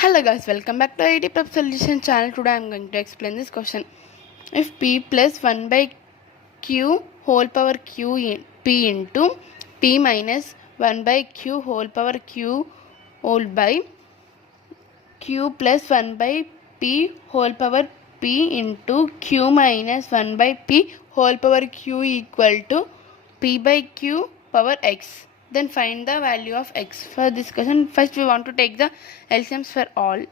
Hello guys, welcome back to IT Prep Solution channel. Today I am going to explain this question. If p plus 1 by q whole power p into p minus 1 by q whole power q whole by q plus 1 by p whole power p into q minus 1 by p whole power q equal to p by q power x, then find the value of x. For this question, first we want to take the LCMs for all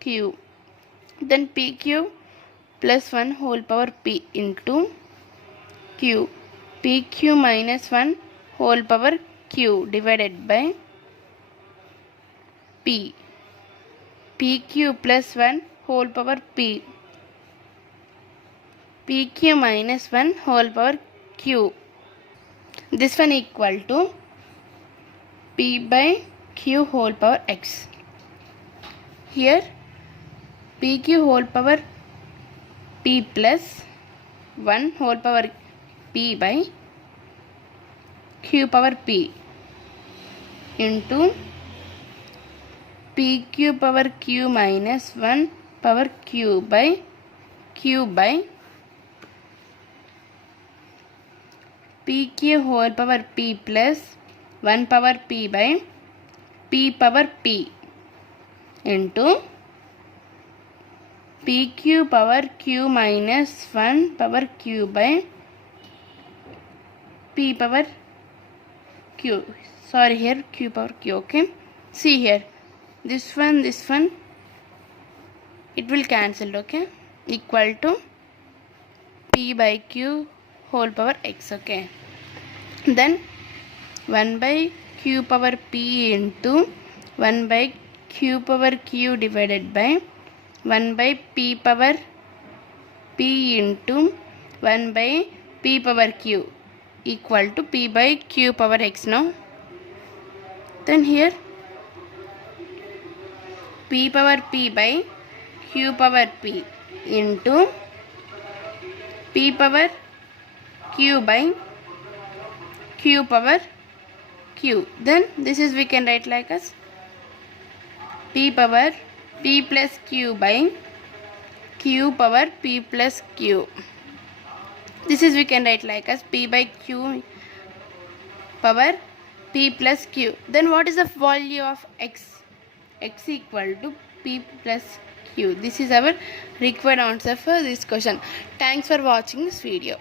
q, then pq plus 1 whole power p into q, pq minus 1 whole power q divided by p, pq plus 1 whole power p, pq minus 1 whole power q. This one equal to p by q whole power x. Here pq whole power p plus 1 whole power p by q power p into pq power q minus 1 power q by pq whole power p plus 1 power p by p power p into pq power q minus 1 power q by p power q. Sorry, here q power q. Okay, see here, this one it will cancel. Okay, equal to p by q whole power x. Okay, then 1 by q power p into 1 by q power q divided by 1 by p power p into 1 by p power q equal to p by q power x now. Then here p power p by q power p into p power q by q power q. Then this is we can write like as p power p plus q by q power p plus q. This is we can write like as p by q power p plus q. Then what is the value of x? X equal to p plus q. This is our required answer for this question. Thanks for watching this video.